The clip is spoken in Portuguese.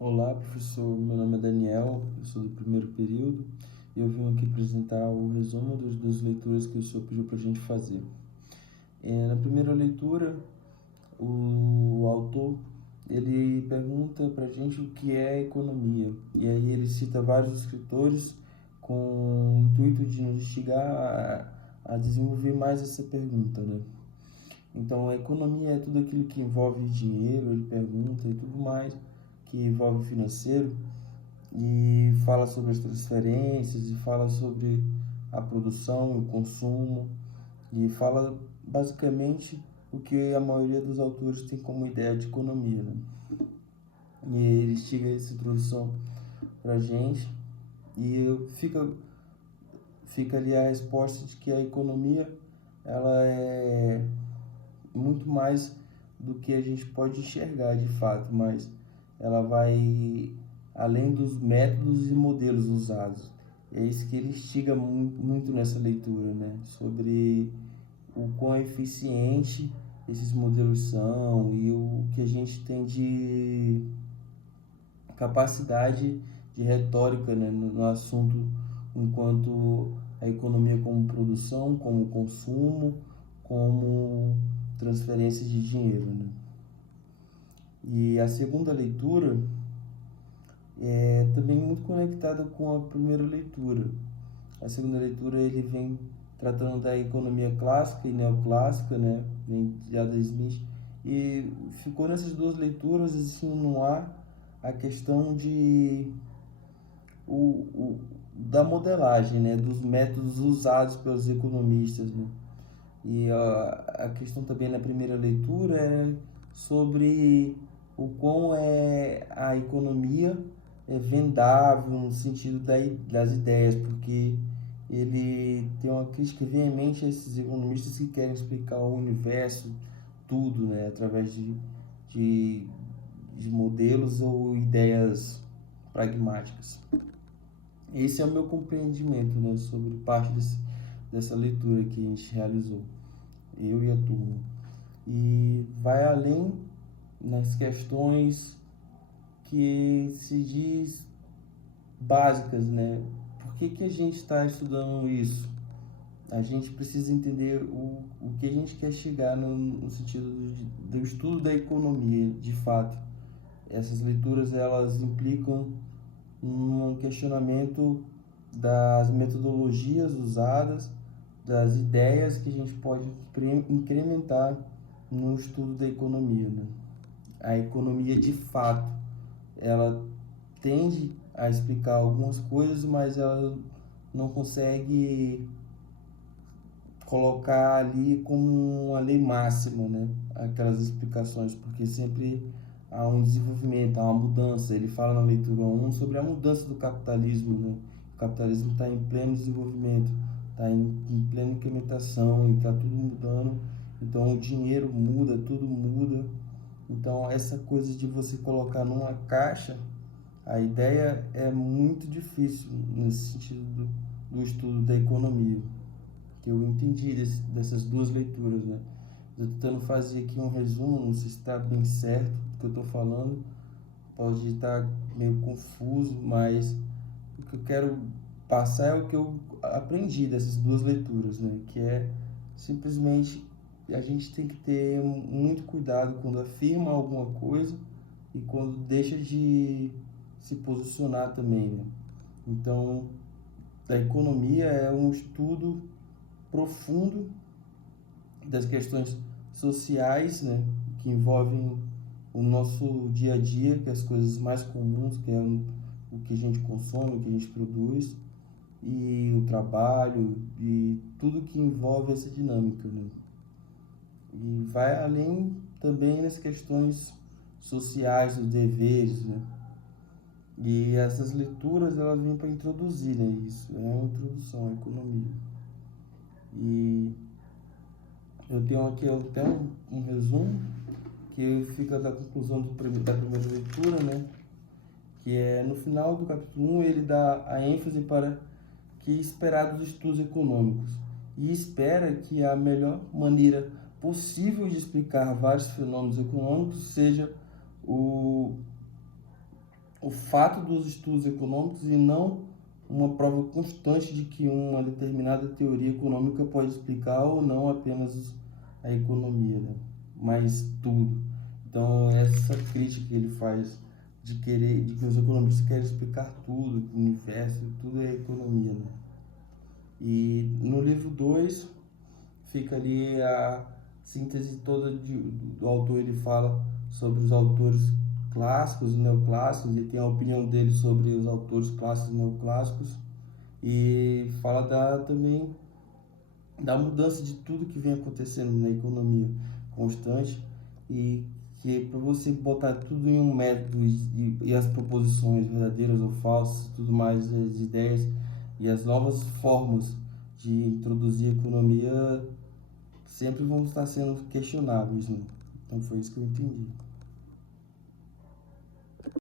Olá, professor. Meu nome é Daniel, eu sou do primeiro período e eu vim aqui apresentar o resumo das leituras que o senhor pediu para a gente fazer. Na primeira leitura, o autor ele pergunta para a gente o que é economia, e aí ele cita vários escritores com o intuito de nos instigar a desenvolver mais essa pergunta, né? Então, a economia é tudo aquilo que envolve dinheiro, ele pergunta, e tudo mais que envolve financeiro, e fala sobre as transferências, e fala sobre a produção, o consumo, e fala basicamente o que a maioria dos autores tem como ideia de economia, né? E ele instiga essa introdução para a gente, e fica ali a resposta de que a economia ela é muito mais do que a gente pode enxergar de fato, mas ela vai além dos métodos e modelos usados. É isso que ele instiga muito nessa leitura, né? Sobre o quão eficiente esses modelos são e o que a gente tem de capacidade de retórica, né, no assunto, enquanto a economia como produção, como consumo, como transferência de dinheiro, né? E a segunda leitura é também muito conectada com a primeira leitura. A segunda leitura ele vem tratando da economia clássica e neoclássica, né? Vem de Adam Smith, e ficou nessas duas leituras assim no ar a questão da modelagem, né? Dos métodos usados pelos economistas, né? E a questão também na primeira leitura é sobre o quão a economia é vendável no sentido das ideias, porque ele tem uma crítica veemente a esses economistas que querem explicar o universo, tudo, né, através de, de modelos ou ideias pragmáticas. Esse é o meu compreendimento, né, sobre parte dessa leitura que a gente realizou, eu e a turma. E vai além nas questões que se diz básicas, né? Por que a gente está estudando isso? A gente precisa entender o que a gente quer chegar no sentido do estudo da economia, de fato. Essas leituras, elas implicam um questionamento das metodologias usadas, das ideias que a gente pode incrementar no estudo da economia, né? A economia, de fato, ela tende a explicar algumas coisas, mas ela não consegue colocar ali como uma lei máxima, né? Aquelas explicações, porque sempre há um desenvolvimento, há uma mudança. Ele fala na leitura 1 sobre a mudança do capitalismo, né? O capitalismo está em pleno desenvolvimento, está em plena implementação, está tudo mudando. Então o dinheiro muda, tudo muda. Então essa coisa de você colocar numa caixa, a ideia é muito difícil nesse sentido do estudo da economia, que eu entendi dessas duas leituras, né? Eu tentando fazer aqui um resumo, não sei se está bem certo o que eu estou falando, pode estar meio confuso, mas o que eu quero passar é o que eu aprendi dessas duas leituras, né? Que é simplesmente a gente tem que ter muito cuidado quando afirma alguma coisa e quando deixa de se posicionar também, né? Então, a economia é um estudo profundo das questões sociais, né, que envolvem o nosso dia a dia, que é as coisas mais comuns, que é o que a gente consome, o que a gente produz, e o trabalho, e tudo que envolve essa dinâmica, né? E vai além também nas questões sociais, dos deveres, né? E essas leituras, elas vêm para introduzir, né, isso, é uma introdução à economia. E eu tenho aqui até um resumo que fica da conclusão da primeira leitura, né? Que é no final do capítulo 1 ele dá a ênfase para que esperar dos estudos econômicos e espera que a melhor maneira possível de explicar vários fenômenos econômicos seja o o fato dos estudos econômicos e não uma prova constante de que uma determinada teoria econômica pode explicar ou não apenas a economia, né? Mas tudo. Então, essa crítica que ele faz de que os economistas querem explicar tudo, que o universo, tudo é economia, né? E no livro 2 fica ali a síntese toda do autor. Ele fala sobre os autores clássicos e neoclássicos, ele tem a opinião dele sobre os autores clássicos e neoclássicos, e fala também da mudança de tudo que vem acontecendo na economia constante, e que para você botar tudo em um método e as proposições verdadeiras ou falsas, tudo mais, as ideias e as novas formas de introduzir a economia sempre vão estar sendo questionáveis, né? Então foi isso que eu entendi.